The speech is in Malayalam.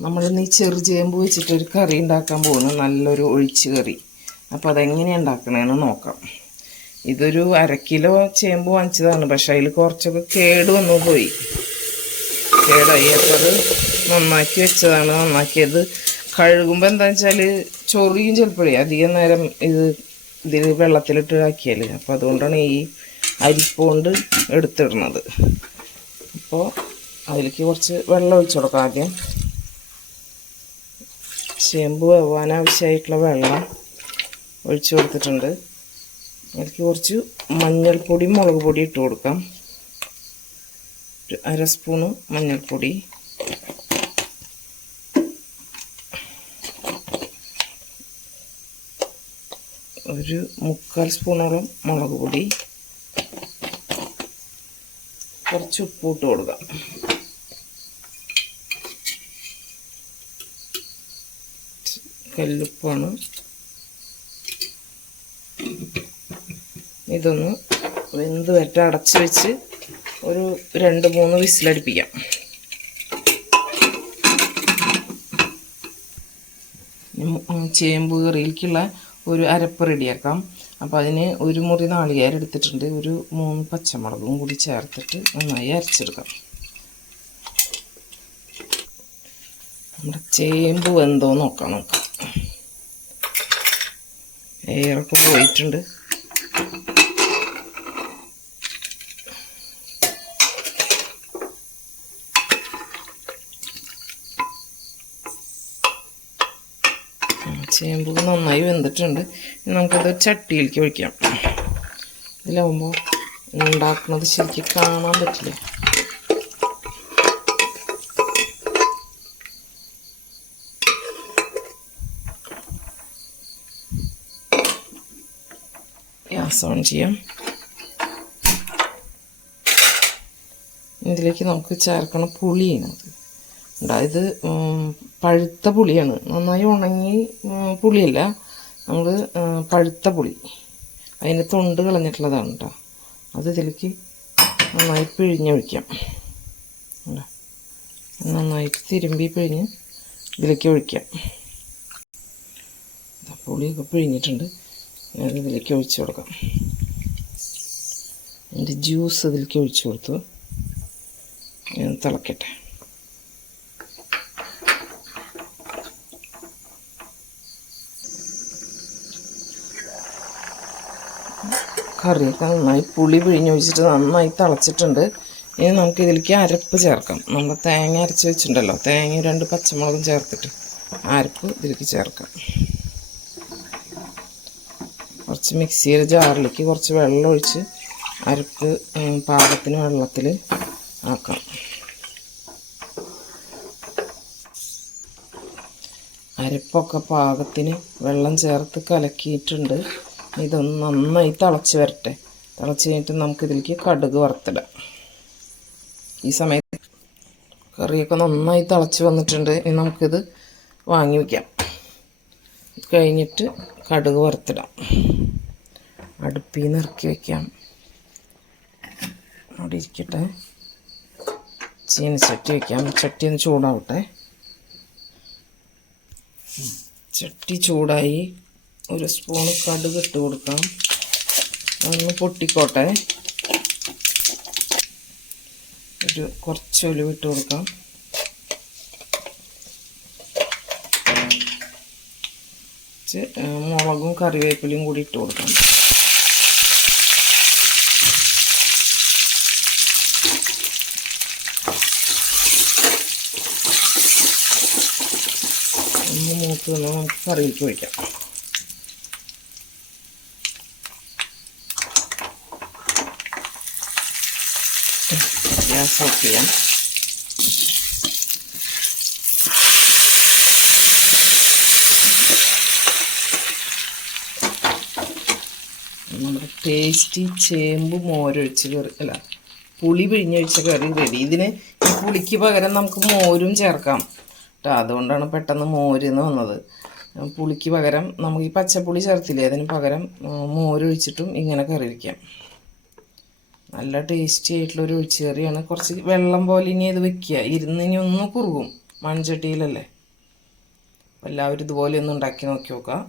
നമ്മളിന്ന് ഈ ചെറുചേമ്പ് വെച്ചിട്ട് ഒരു കറി ഉണ്ടാക്കാൻ പോകുന്നു. നല്ലൊരു ഒഴിച്ച് കറി. അപ്പോൾ അതെങ്ങനെയാണ് ഉണ്ടാക്കണേന്ന് നോക്കാം. ഇതൊരു അര കിലോ ചേമ്പ് വാങ്ങിച്ചതാണ്. പക്ഷേ അതിൽ കുറച്ചൊക്കെ കേട് വന്നു പോയി. കേടായി. അപ്പോൾ അത് നന്നാക്കി വെച്ചതാണ്. നന്നാക്കിയത് കഴുകുമ്പോൾ എന്താ വെച്ചാൽ ചൊറിയും ചിലപ്പോഴേ. അധികം നേരം ഇത് ഇതിൽ വെള്ളത്തിലിട്ട് ആക്കിയാൽ അപ്പോൾ അതുകൊണ്ടാണ് ഈ അരിപ്പോണ്ട് എടുത്തിടുന്നത്. അപ്പോൾ അതിലേക്ക് കുറച്ച് വെള്ളം ഒഴിച്ചു കൊടുക്കാം ആദ്യം. ചേമ്പ് വേവാനാവശ്യമായിട്ടുള്ള വെള്ളം ഒഴിച്ചു കൊടുത്തിട്ടുണ്ട്. അതിലേക്ക് കുറച്ച് മഞ്ഞൾപ്പൊടി മുളക് പൊടി ഇട്ട് കൊടുക്കാം. ഒരു അര സ്പൂണ് മഞ്ഞൾപ്പൊടി. ഒരു മുക്കാൽ സ്പൂണോളം മുളക് പൊടി. കുറച്ച് ഉപ്പ് ഇട്ട് കൊടുക്കാം. കല്ലുപ്പാണ്. ഇതൊന്ന് വെന്ത് വറ്റ അടച്ച് വെച്ച് ഒരു രണ്ട് മൂന്ന് വിസിലടിപ്പിക്കാം. ചേമ്പ് കറിയിലേക്കുള്ള ഒരു അരപ്പ് റെഡിയാക്കാം. അപ്പോൾ അതിന് ഒരു മുറി നാളികേരം എടുത്തിട്ടുണ്ട്. ഒരു മൂന്ന് പച്ചമുളകും കൂടി ചേർത്തിട്ട് നന്നായി അരച്ചെടുക്കാം. നമ്മുടെ ചേമ്പ് വെന്തോ നോക്കാം നോക്കാം. എയറൊക്കെ പോയിട്ടുണ്ട് ചേമ്പ് നന്നായി വെന്തിട്ടുണ്ട്. നമുക്കത് ചട്ടിയിലേക്ക് ഒഴിക്കാം. ഇതിലാവുമ്പോൾ ഉണ്ടാക്കുന്നത് ശരിക്കും കാണാൻ പറ്റില്ല. ഗ്യാസ് ഓൺ ചെയ്യാം. ഇതിലേക്ക് നമുക്ക് ചേർക്കണ പുളിയാണത് അതായത് പഴുത്ത പുളിയാണ്. നന്നായി ഉണങ്ങി പുളിയല്ല. നമ്മൾ പഴുത്ത പുളി. അതിന്റെ തൊണ്ട് കളഞ്ഞിട്ടുള്ളതാണ് കേട്ടോ അത് ഇതിലേക്ക് നന്നായി പിഴിഞ്ഞൊഴിക്കാം? നന്നായിട്ട് തിരുമ്പി പിഴിഞ്ഞ് ഇതിലേക്ക് ഒഴിക്കാം. പുളിയൊക്കെ പിഴിഞ്ഞിട്ടുണ്ട്. ഇതിലേക്ക് ഒഴിച്ചു കൊടുക്കാം. അതിന്റെ ജ്യൂസ് ഇതിലേക്ക് ഒഴിച്ചു കൊടുത്തു. തിളക്കട്ടെ. കറിയൊക്കെ നന്നായി പുളി പിഴിഞ്ഞൊഴിച്ചിട്ട് നന്നായി തിളച്ചിട്ടുണ്ട്. ഇനി നമുക്ക് ഇതിലേക്ക് അരപ്പ് ചേർക്കാം. നമ്മൾ തേങ്ങ അരച്ച് വെച്ചിട്ടുണ്ടല്ലോ. തേങ്ങയും രണ്ട് പച്ചമുളകും ചേർത്തിട്ട് അരപ്പ് ഇതിലേക്ക് ചേർക്കാം. കുറച്ച് മിക്സിയുടെ ജാറിലേക്ക് കുറച്ച് വെള്ളം ഒഴിച്ച് അരപ്പ് പാകത്തിന് വെള്ളത്തിൽ ആക്കാം. അരപ്പൊക്കെ പാകത്തിന് വെള്ളം ചേർത്ത് കലക്കിയിട്ടുണ്ട്. ഇതൊന്ന് നന്നായി തിളച്ച് വരട്ടെ. തിളച്ച് കഴിഞ്ഞിട്ട് നമുക്കിതിലേക്ക് കടുക് വറുത്തിടാം. ഈ സമയത്ത് കറിയൊക്കെ നന്നായി തിളച്ച് വന്നിട്ടുണ്ട്. ഇനി നമുക്കിത് വാങ്ങി വയ്ക്കാം. കഴിഞ്ഞിട്ട് കടുക് വറുത്തിടാം. അടുപ്പിൽ നിന്ന് ഇറക്കി വയ്ക്കാം അവിടെ ഇരിക്കട്ടെ. ചീനച്ചട്ടി വയ്ക്കാം ചട്ടി ഒന്ന് ചൂടാവട്ടെ. ചട്ടി ചൂടായി ഒരു സ്പൂൺ കടുക് ഇട്ട് കൊടുക്കാം. ഒന്ന് പൊട്ടിക്കോട്ടെ. ഒരു കുറച്ച് ഒലിവ് ഇട്ട് കൊടുക്കാം. മുളകും കറിവേപ്പിലയും കൂടി ഇട്ട് കൊടുക്കാം ഒന്ന് മൂത്ത് നമുക്ക് കറിയിലേക്ക് വയ്ക്കാം ഗ്യാസ് ഓഫ് ചെയ്യാം. നമ്മുടെ ടേസ്റ്റി ചേമ്പ് മോരൊഴിച്ച് കറി അല്ല പുളി പിഴിഞ്ഞൊഴിച്ച കറി റെഡി ഇതിന് ഈ പുളിക്ക് പകരം നമുക്ക് മോരും ചേർക്കാം. കേട്ടോ. അതുകൊണ്ടാണ് പെട്ടെന്ന് മോര് എന്ന് വന്നത് പുളിക്ക് പകരം നമുക്ക് ഈ പച്ചപ്പുളി ചേർത്തില്ലേ അതിന് പകരം മോര് മോരൊഴിച്ചിട്ടും ഇങ്ങനെ കറി വയ്ക്കാം നല്ല ടേസ്റ്റി ആയിട്ടുള്ള ഒരു ഒഴിച്ച് കുറച്ച് വെള്ളം പോലെ ഇനി ഇത് വെക്കുക. ഇരുന്ന് ഇനി ഒന്ന് കുറുകും. മൺചട്ടിയിലല്ലേ. എല്ലാവരും ഇതുപോലെ ഒന്ന് ഉണ്ടാക്കി നോക്കി നോക്കാം.